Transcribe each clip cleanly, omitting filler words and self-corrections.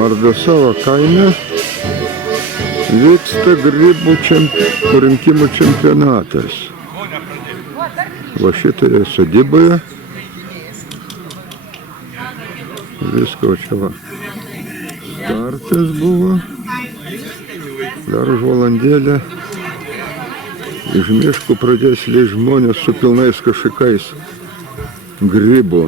Mardasovo kaime vyksta grybų rinkimų čempionatas. Va šitoje sodyboje visko čia va. Startas buvo. Dar už valandėlę iš miškų pradės leis žmonės su pilnais kašikais grybų.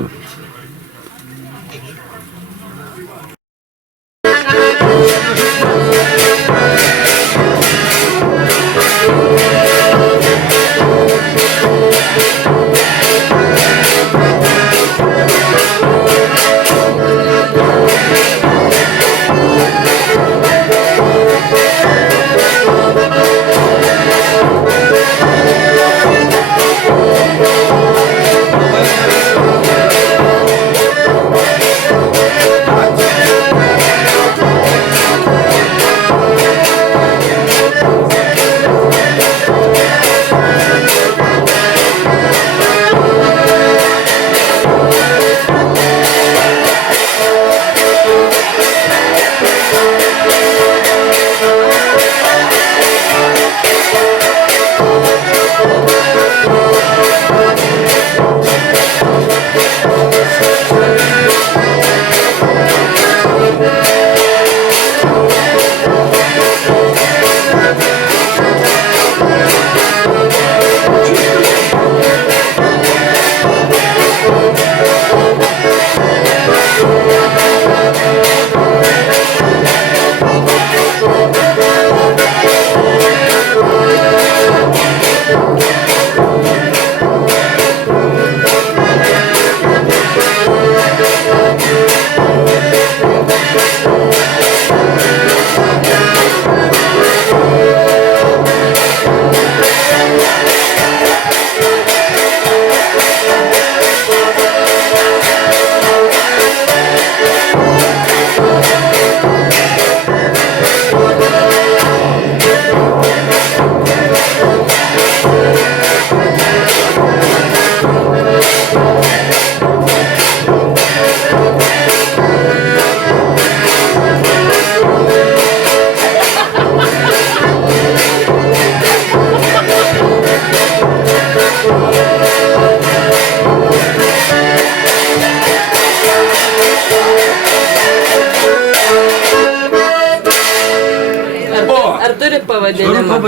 Ar turit pavadinimą?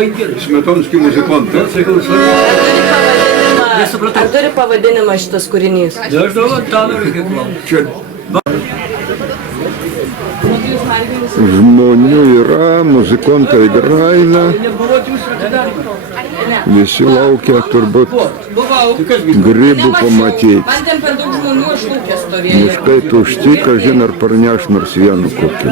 Smetonskį muzikantą. Ar turi pavadinimą šitas kūrinys? Žmonių yra, muzikantai graina. Visi laukia turbūt grybų pamatyti. Miškai tušti, kažin ar parneš nors vienu kokį.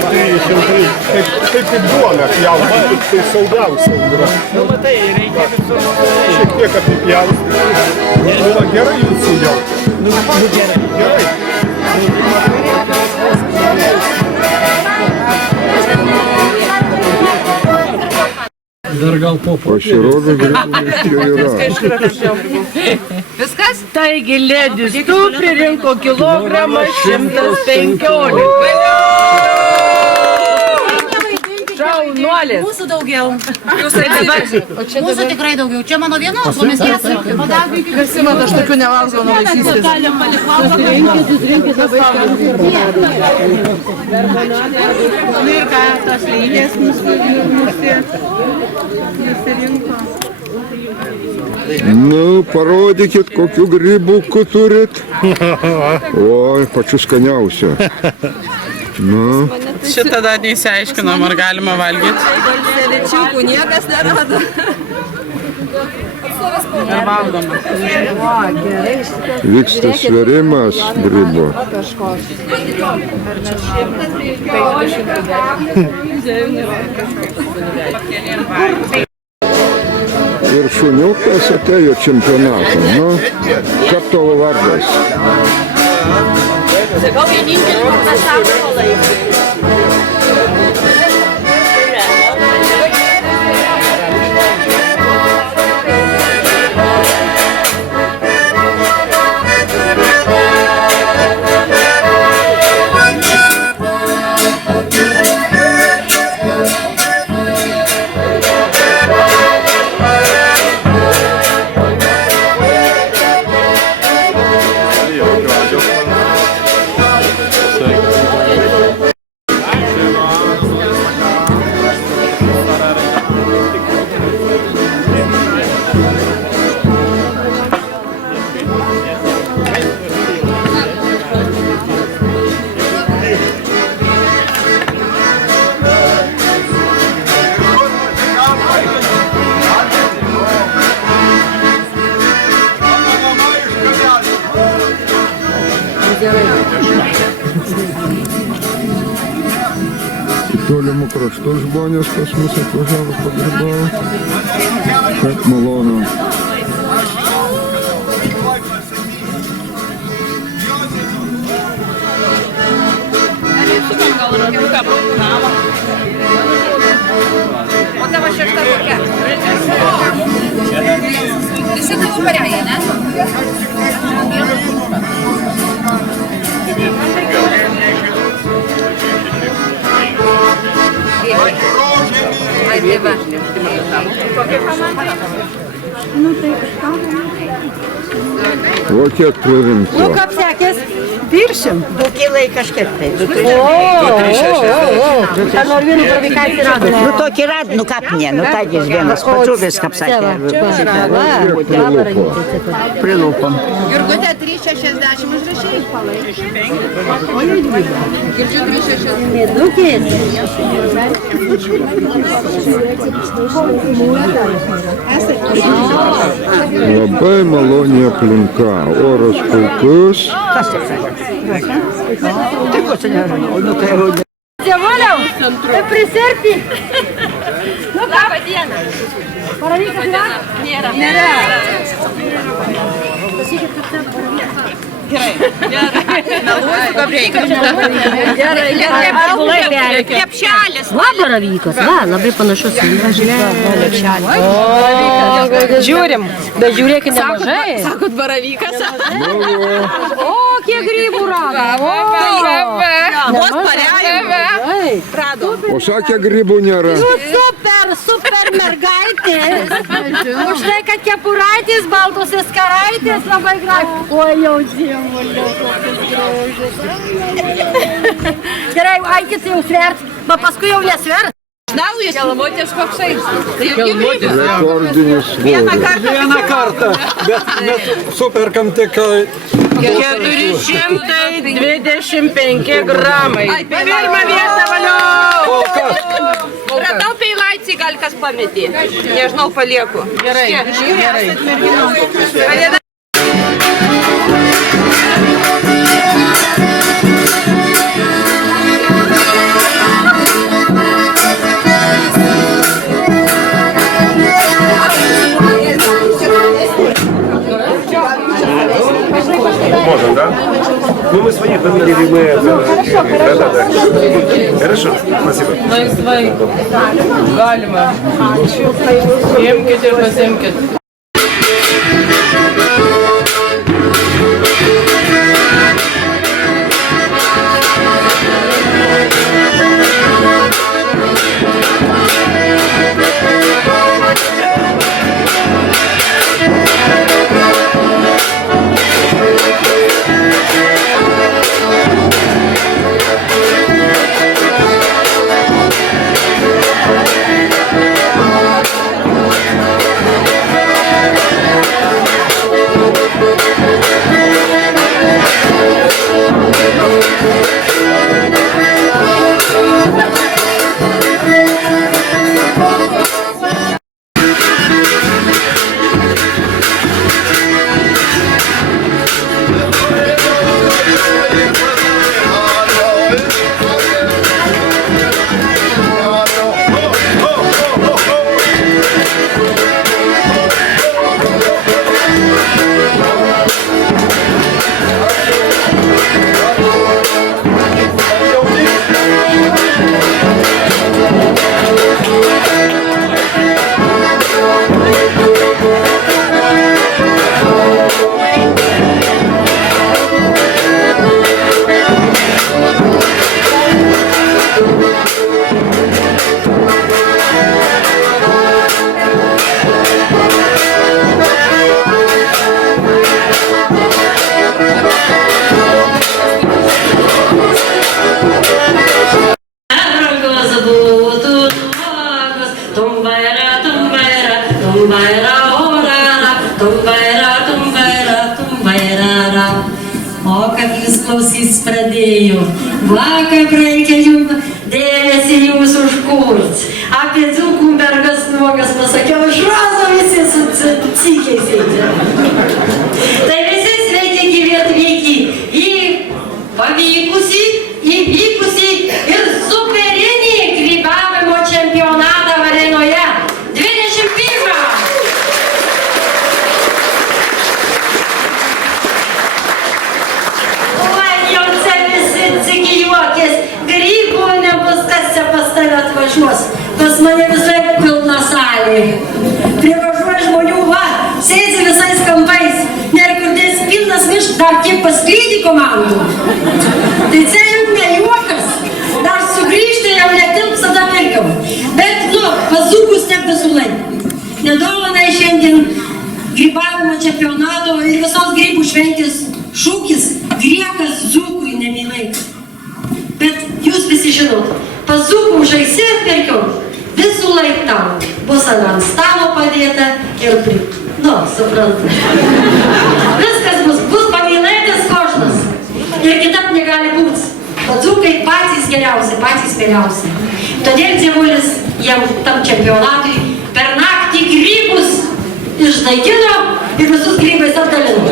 300. Taip kaip duona pjauna, tai saugiausia yra. Nu, matai, reikia visur. Šiek tiek apipjausti. Yra gerai jūsų jau. Nu, gerai. Gerai. Dar gal po Pasirodo, grybų čia yra. Viskas? Taigi, ledis, tu pririnko kilogramą 115. Šaunuolis. Mūsų daugiau. Jūs dabar. Mūsų tikrai daugiau. Čia mano vienos, o mes keturios. Garsimat, aš tokių nevalgau nuo vaikystės. Ir ką, tos lygės nusirinko. Nu, parodykit, kokių grybukų turit. Oi, pačių skaniausių. Nu, Šitą dar neįsiaiškinom, ar galima valgyti. Seličiukų niekas nerado. Ar valgoma. vyksta sverimas grybų. Ir šuniukas atėjo čempionatą. Nu, kaip tavo vardas? Sakau, vienintelis pasaulio palaikai. Į tolimų kraštų žmonės pas mus atvažiavo pagrybauti. Kaip malonu. O tavo šešta kokia? Visi tavo pareigai, ne? Ai, tai va. O kiek pririnko? Kaip sekės? Piršim. 2 kilai kažkiek tai. Ar nori vienų provikacijų rado? Nu tokį rad, nu kap ne, nu tagis vienas, pačiu viską apsakė. Kiek prilupo? Prilūpom. Jurgutė 3,60 užrašai. Girdžiu 3,60. Labai maloni aplinka. Oras puikus. Tėvuliau, prisirpi. Nu, labą dieną. Paravykas yra? Nėra. Nėra. Meluosiu, Gabrielikas. Gerai. Kepšelis. Va, baravykas. Va, labai panašus. Žiūrim. Bet žiūrėkit nemažai. Sakot, baravykas. O, kiek grybų rado. Vos pareigai. O sakė, grybų nėra. Super mergaitės. Už tai, kad kepuraitės, baltosios karaitės labai gražios. O jau dievuliau, kokios gražios. Gerai, aikit jau svert, bet paskui jau nesvert. Naujas. Kelmutės koksai. Rekordinis svoris. Vieną kartą, bet mes superkam tik 425 gramai. Pirmą vietą, valio. Radau peilaitį, gal kas pametė. Nežinau, palieku. Gerai. или мы это... Да. Хорошо, спасибо. Laisvai. Galima. Imkite ir pasimkite. O, kad jūs klausys pradėjau. Vakar reikia jums dėmesį jūs užkurt. Apie dzūkų mergas nuogas pasakiau, iš razo visi sucikiai sėdė. Tai visi sveiki gyvi atvyki į pavykusį, įvykusį ir superinį grybavimo čempionatą Varėnoje 21. Grybų nebus, kas čia pas tave atvažiuos. Pas mane visai pilna salė. Privažiuoja žmonių, va, sėdi visais kampais. Nėra kur dės pilnas miškas, dar kiek pasklydi komandų. Tai čia jau ne juokas. Dar sugrįžti jau netilps tada pirkam. Bet, pazūkus nebesulai. Nedovanai šiandien grybavimo čempionato ir visos grybų šventės šūkis griekas dzūkui nemylai. Bet jūs visi žinot, pas dzūkų žaisį pirkiau, visų laik tau bus ant stalo padėta ir suprantu. Viskas bus pamylėtas košnas ir kitap negali būti. O dzūkai patys geriausi, patys mieliausi. Todėl dievulis jam tam čempionatui per naktį grybus išnaikino ir visus grybais apdalino.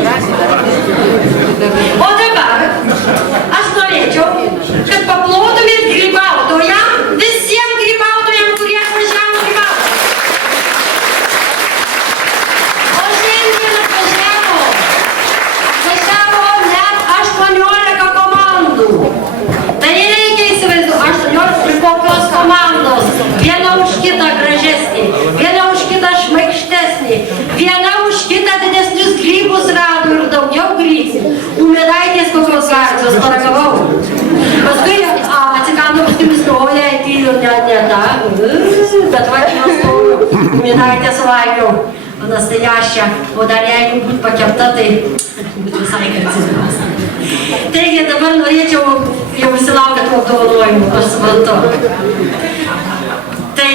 O dabar aš norėčiau, kad paplotumėt grybautojam, visiems grybautojam, kurie atvažiavo grybauti. O šiandien atvažiavo net 18 komandų. Tai reikia įsivaizduoti, 18 kokios komandos. Viena už kitą gražesnė, viena už kitą šmaikštesnė, viena už kitą didesnius grybus rado ir daugiau grybų. Umedaitės kokios garčios paragavau. Paskui atsikando paskui stoja, tyliu ne ta, bet vadinu stoju. Umedaitės valgiau, nastajašia, o dar jeigu būt pakepta, tai būtų visai garcinas. Taigi dabar norėčiau jau įsilaukti tų apdovanojimų, aš suprantu. Tai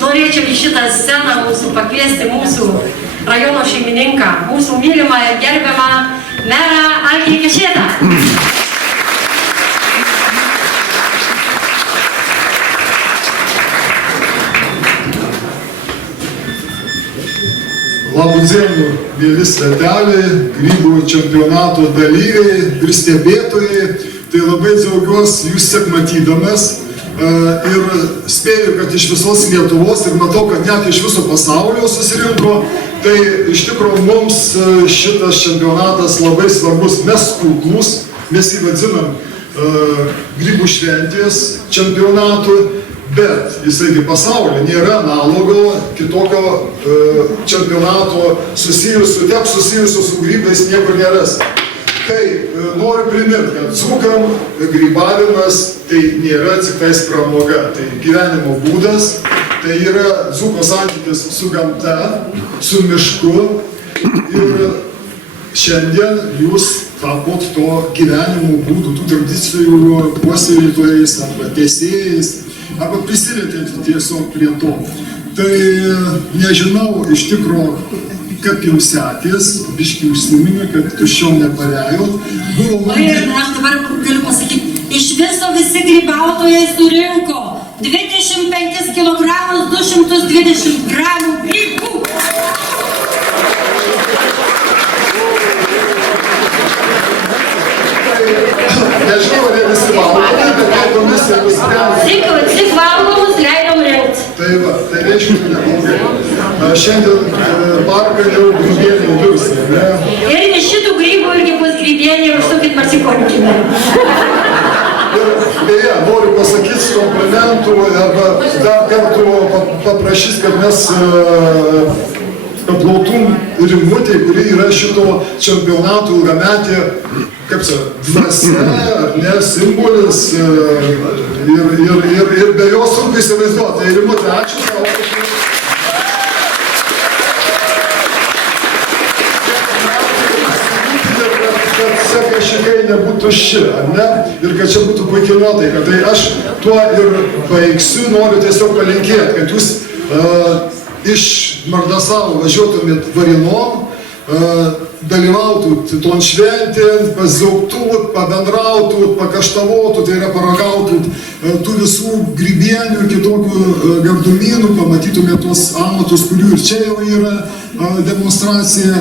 norėčiau į šitą sceną mūsų pakviesti mūsų rajono šeimininką, mūsų mylimą ir gerbiamą merą Algį Kašėtą. Labų dienų, mėly sveteliai, grybų čempionato dalyviai ir stebėtojai. Tai labai džiaugiuosi jūs tiek matydamas ir spėju, kad iš visos Lietuvos ir matau, kad net iš viso pasaulio susirinko. Tai iš tikrųjų mums šitas čempionatas labai svarbus, mes kuklus, mes jį vadinam grybų šventės čempionatų, bet jisai kaip pasaulyje nėra analogo kitokio čempionato susijusio su grybais niekur neras. Tai noriu priminti, kad dzūkam grybavimas tai nėra tik tais pramoga, tai gyvenimo būdas, tai yra dzūko santykis su gamta, su mišku ir šiandien jūs tapot to gyvenimo būdų, tų tradicijų puoselėtojais arba tęsėjais, arba prisilietėt tiesiog prie to. Tai nežinau iš tikro, kaip jums sekės, biškį užsiminė, kad tuščiom neparėjot. Ir aš dabar galiu pasakyti, iš viso visi grybautojai surinko 25 kg 220 gramų grybų. Nežinau, ar jie visi valgo, bet tai komisija nusprendė. Tik valgomus leidom rinkti. Tai va, tai reiškia, kad neblogai. Šiandien parką jau grybėniai liusi, ne? Ir iš šitų grybų irgi bus grybienė ir užsukit marsikonkinę. Ir beje, noriu pasakyti su komplimentu arba dar kartu paprašys, kad mes aplautum Rimutei, kuri yra šito čempionato ilgametė, kaip čia, dvasia, ar ne, simbolis ir be jos sunku įsivaizduoti. Tai Rimutė, ačiū tau. Kad sekašikai nebūtų tušči, ar ne? Ir kad čia būtų puikiai nuotaika. Tai aš tuo ir baigsiu, noriu tiesiog palinkėti, kad jūs iš Mardasavo važiuotumėt Varinom, dalyvautut ton šventėn, pasiaugtut, pabendrautut, pakaštavotut, tai yra paragautut tų visų grybienių ir kitokių gardumynų, pamatytumėt tuos amatus, kurių ir čia jau yra demonstracija.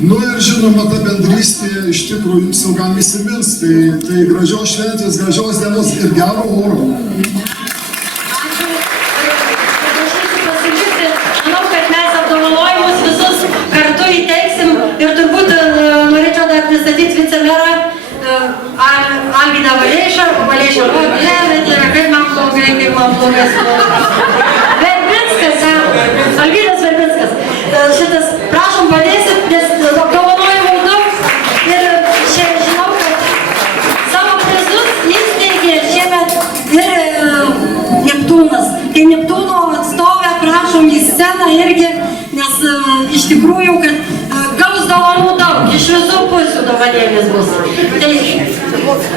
Nu ir žinoma, ta bendrystė iš tikrųjų jums ilgam įsimins. Tai gražios šventės, gražios dienos ir gero oro. Įteiksim ir turbūt norėčiau dar pristatyti vicemerą Alvydą Valeišą, kaip man blogai. Verbinskas, Alvydas Verbinskas. Šitas, prašom padėsit, nes apdovanojimų daug ir žinau, kad savo prizus įsteigė šiemet ir Neptūnas. Tai Neptūno atstovę prašom į sceną irgi, nes iš tikrųjų, kad gaus dovanų daug, iš visų pusių dovanėlis bus.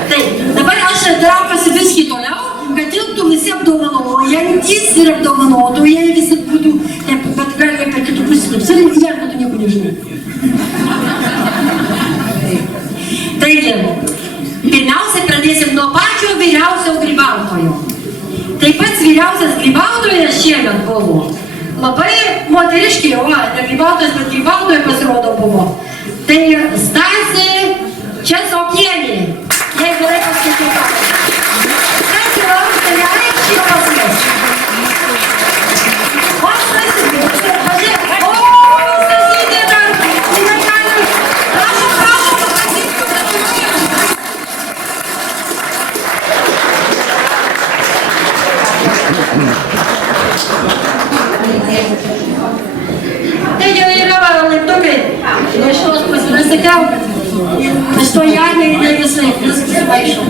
Tai dabar aš traukiuosi viskį toliau, kad tilptų visi apdovanojantys ir apdovanotojai visi būtų, bet gali per kitų pusių apsirinti, jie kad tu nieko nežinai. Taigi, pirmiausiai pradėsim nuo pačio vyriausio grybautojo. Tai pats vyriausias grybautojas šiemet buvo. Labai moteriški, ne grybautojas, bet grybautojai pasirodo buvo. Tai Stasė Česokienė. Jeigu gerai paskaičiau. Stasė Laukta neaiškiai pas mus. O Stasė, pažiūrėk. O, Stasytė dar. Prašom, pasakysiu. Tai jau yra laiptukai, iš tos pasisakiau, kad iš to jadė ir visai, viskas vaišo.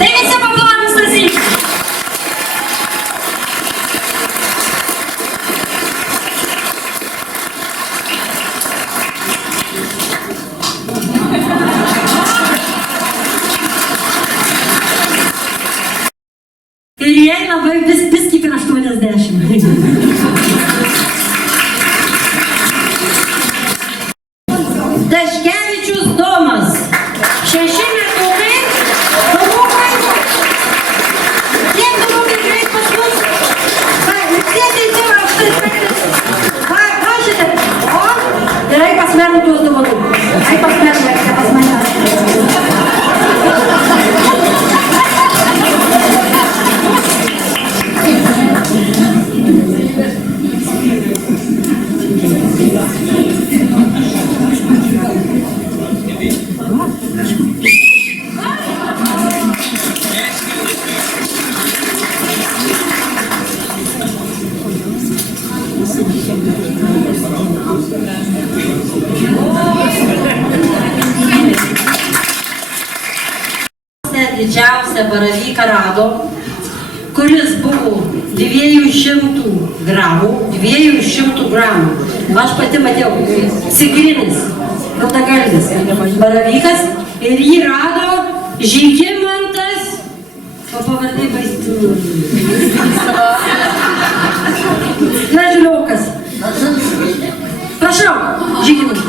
Tai visi paplanu Stasyti. Ir jai labai viskį per 80. Daškevičius Domas. 6 metukai. Domukai. Tiek domukai greit pas mus. Sėdėte aukštai. Va šitą. O, gerai pasmerų tuos dovanų. Ai pasmerų, reikia pas mane. didžiausią baravyką rado, kuris buvo 200 gramų, 200 gramų. Aš pati matėjau, cikrinis, rudagalvis baravykas ir jį rado Žygimantas, o pavardė Baistūnas. Gražiukas. Prašau, Žygimantas.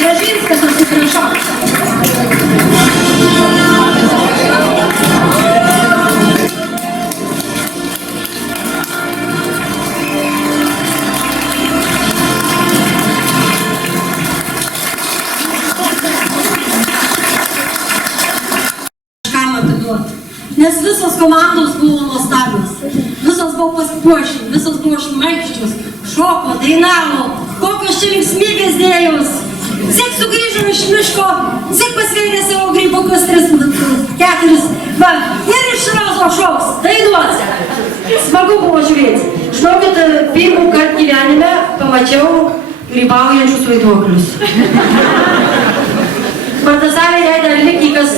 Gražinskas, atsiprašau. Kam atiduoti? Nes visos komandos buvo nuostabios. Visos buvo pasipuošę, visos buvo šmaikščios, šoko, dainavo, kokios čia linksmybės dėjos. Sek sugrįžom iš miško, sek pasveikė savo grybukus 3-4, va, ir iš Rozo šoks, dainuos. Smagu buvo žiūrėti. Žinokit, pirmą kartą gyvenime pamačiau grybaujančius vaiduoklius. Partizanai jai dar likikas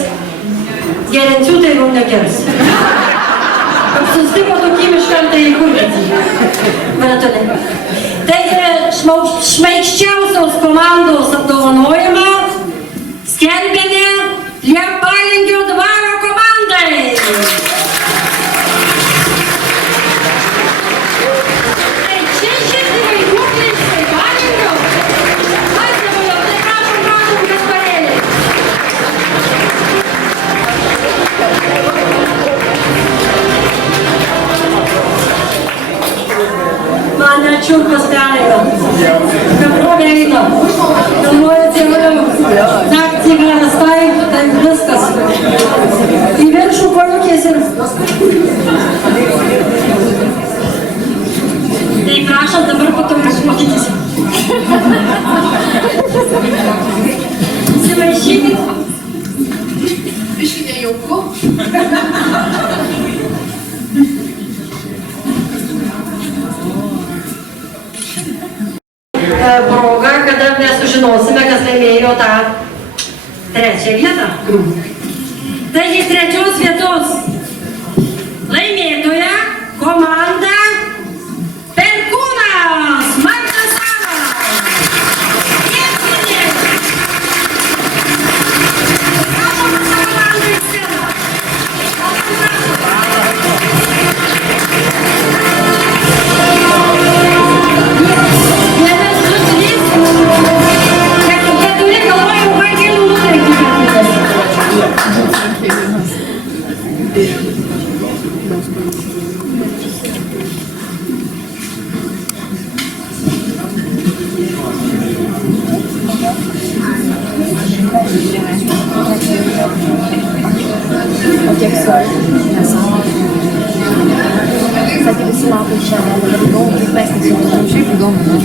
geriančių, tai jau negers. Kaip susitiko tokį mišką, tai įkurkit. Maratonė. Taigi šmaikščiausios komandos apdovanojimą skelbėme Liepalingio dvaro komandai. Tai čia šiandien vaiduokliai iš Liepalingio. Atsakojo, tai prašom Gasparėlį. Man net čiurkas perėjo. Kaprovė eina. Galvoju cigariu. Naktį cigaras taip, tai viskas. Į viršų kojukės ir... Tai prašom dabar fotografuotis. Įsimaišykit. Biškį nejauku. Proga, kada mes sužinosime, kas laimėjo tą trečią vietą. Taigi trečios vietos laimėtoja komanda Perkūnas, Martas Savas. Prašom visą komandą į sceną. Sakė visi lapai čia, dabar įdomu, kaip mes nesijaučiam. Šiaip įdomu, ne?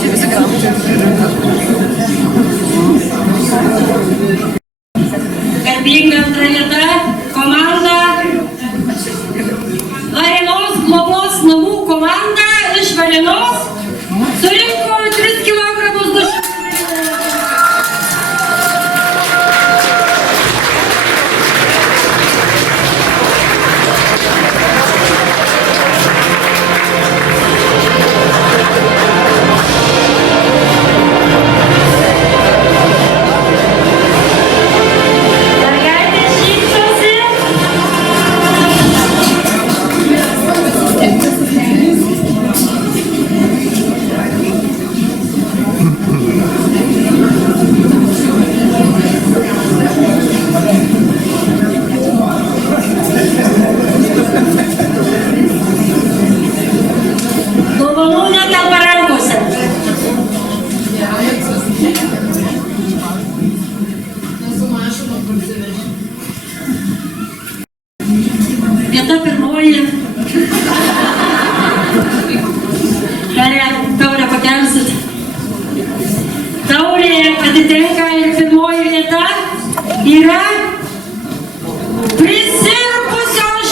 Čia visi gražūs. Garbinga antra vieta, komanda Varėnos globos namų komanda iš Varėnos surinko 3 kilogramus 200. Vieta pirmoji. Taurę pakelsit. Taurė atitenka ir pirmoji vieta yra prisirpusios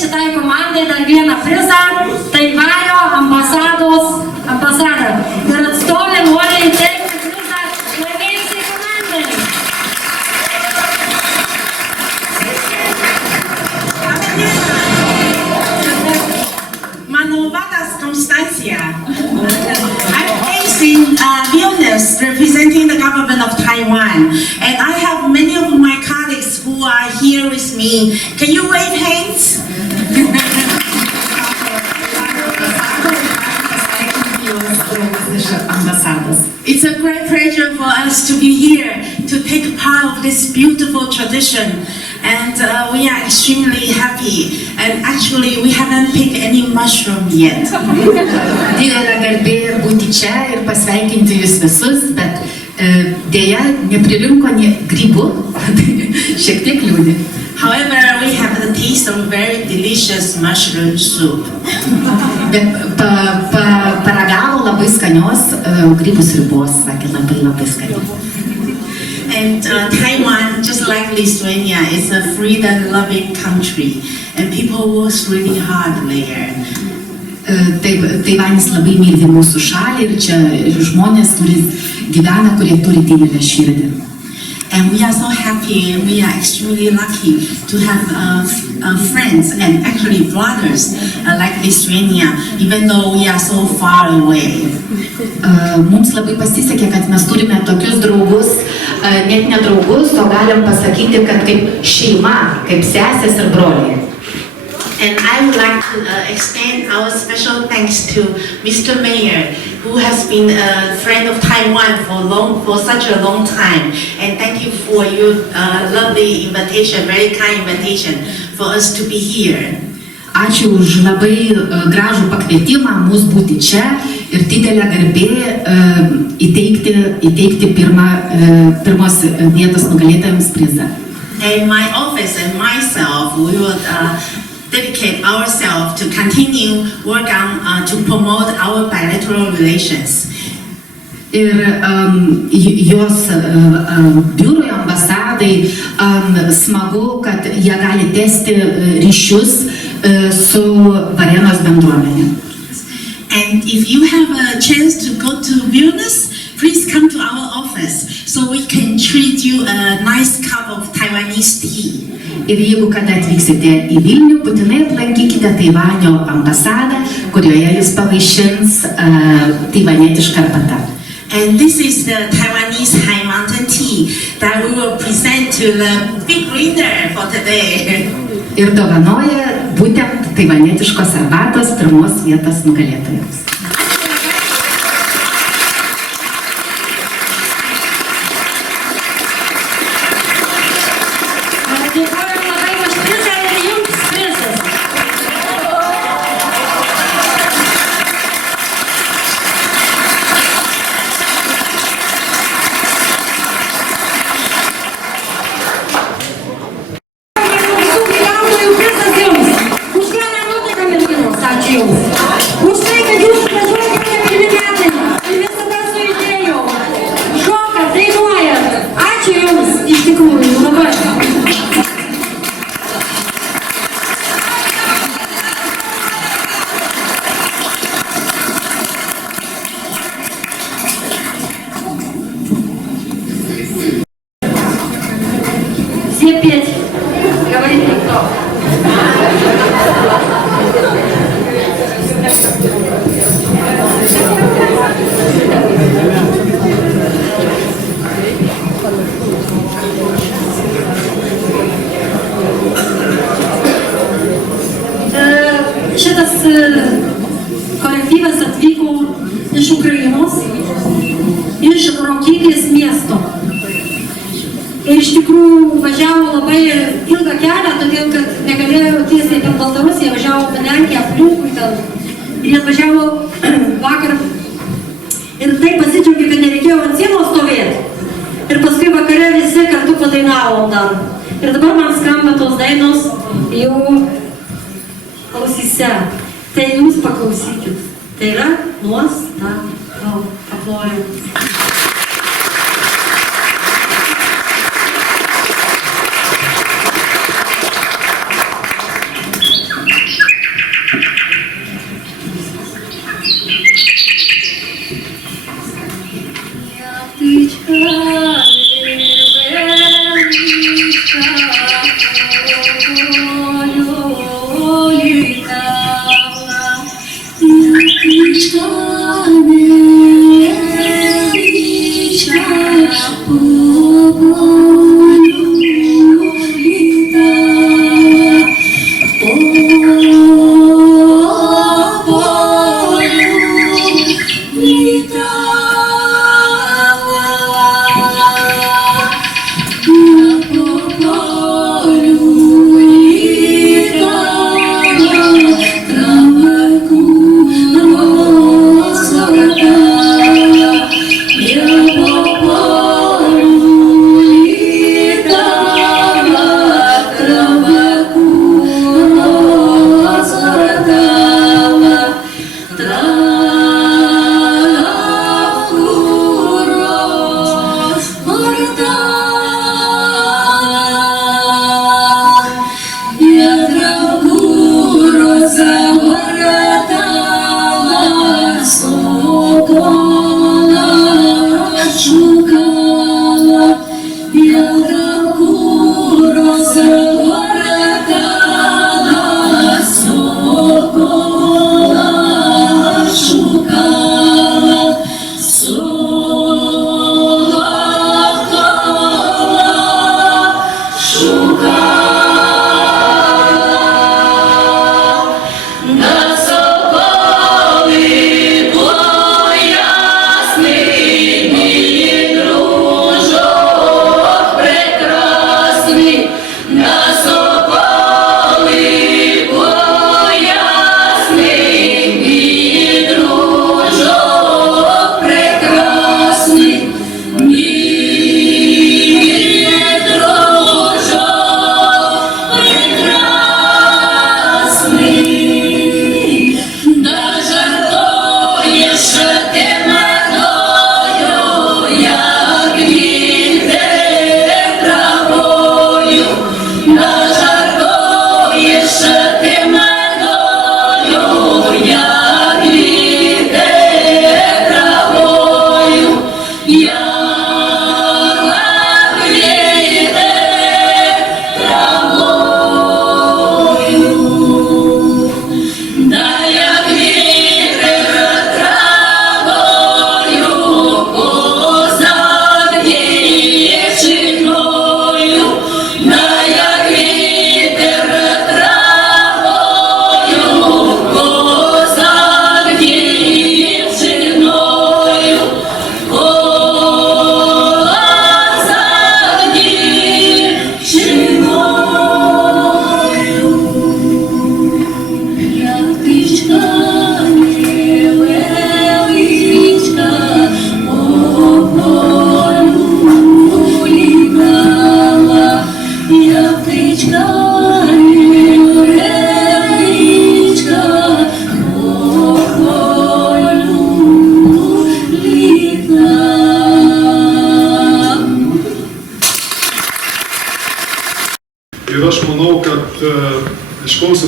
šitai komandai dar vieną prizą, Taivanio ambasada. Ir atstovė nori įteikti prizą laimėjusiai komandai. Mano vardas Constancia. I'm based in Vilnius, representing the government of Taiwan. And I have many of my colleagues who are here with me. Can you wave hands? It's a great pleasure for us to be here to take part of this beautiful tradition. And we are extremely happy. And actually, we haven't picked any mushroom yet. Didelė garbė būti čia ir pasveikinti jūs visus, bet dėja nepririnko nė grybų, šiek tiek liūdė. However, we have the taste of very delicious mushroom soup. Bet paragavo labai skanios grybų sriubos, sakė labai skanios. And Taiwan, just like Lithuania, is a freedom-loving country, and people work really hard there. Taivanis labai myli mūsų šalį ir čia žmonės, kurie gyvena, kurie turi didelę širdį. And we are so happy and we are extremely lucky to have friends and actually brothers like Lithuania, even though we are so far away. Mums labai pasisekė, kad mes turime tokius draugus, net ne draugus, o galim pasakyti, kad kaip šeima, kaip sesės ir broliai. And I would like to extend our special thanks to Mr. Mayor, who has been a friend of Taiwan for such a long time. And thank you for your lovely invitation, very kind invitation for us to be here. Ačiū už labai gražų pakvietimą mus būti čia ir didelę garbė įteikti pirmos vietos nugalėtojams prizą. And my office and myself, we would dedicate ourselves to continue work on to promote our bilateral relations. Ir jos biurui, ambasadai smagu, kad jie gali tęsti ryšius su Varėnos bendruomenė. And if you have a chance to go to Vilnius, please come to our office so we can treat you a nice cup of Taiwanese tea. Ir jeigu kada atvyksite į Vilnių, būtinai aplankykite Taivanio ambasadą, kurioje jūs pavaišins taivanietišką arbatą. And this is the Taiwanese high mountain tea that we will present to the big winner for today. Ir dovanoja būtent taivanietiškos arbatos pirmos vietos nugalėtojams. Šitas kolektyvas atvyko iš Ukrainos, iš Rokyklės miesto. Ir iš tikrųjų važiavo labai ilgą kelią, todėl kad negalėjo tiesiai per Baltarusiją, važiavo per Lenkiją, aplinkui ten. Ir jie važiavo vakar ir taip pasidžiaugė, kad nereikėjo ant sienos stovėti. Ir paskui vakare visi kartu padainavom dar. Ir dabar man skamba tos dainos jau ausyse. Tai jūs paklausykit. Tai yra nuostabu. Aplojam.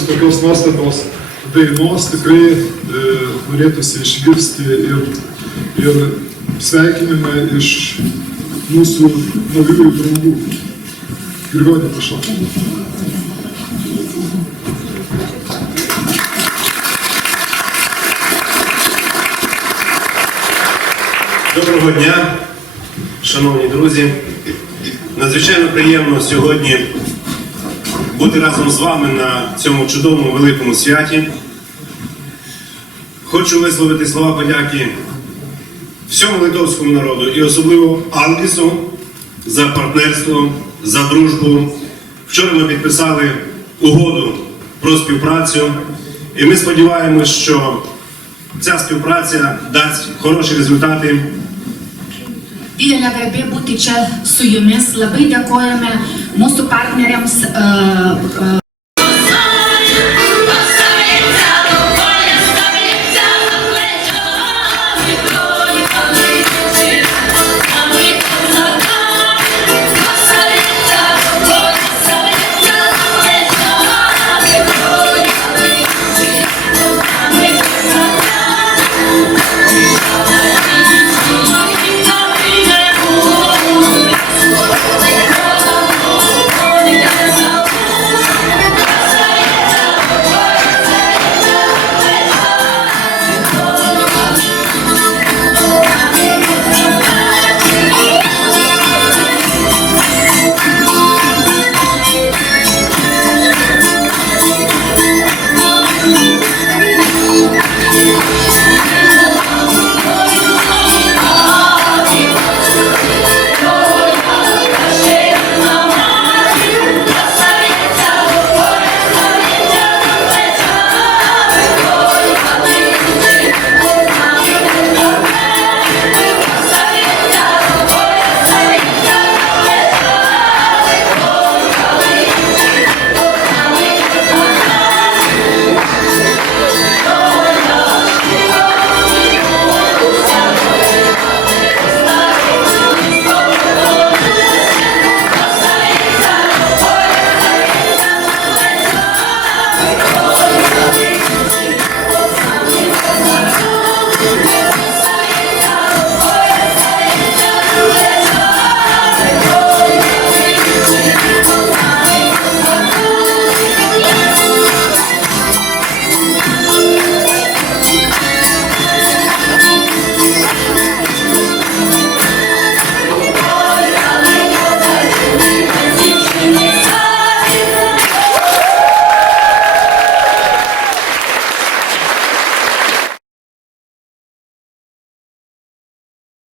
klausius tokios nuostabios dainos tikrai norėtųsi išgirsti ir sveikinimą iš mūsų naujųjų draugų. Grigoni, prašau. Доброго дня, шановні друзі. Надзвичайно приємно сьогодні бути разом з вами на цьому чудовому великому святі. Хочу висловити слова подяки всьому литовському народу і особливо Алгісу за партнерство, за дружбу. Вчора ми підписали угоду про співпрацю і ми сподіваємось, що ця співпраця дасть хороші результати. Didelė garbė būti čia su jumis. Labai dėkojame mūsų partneriams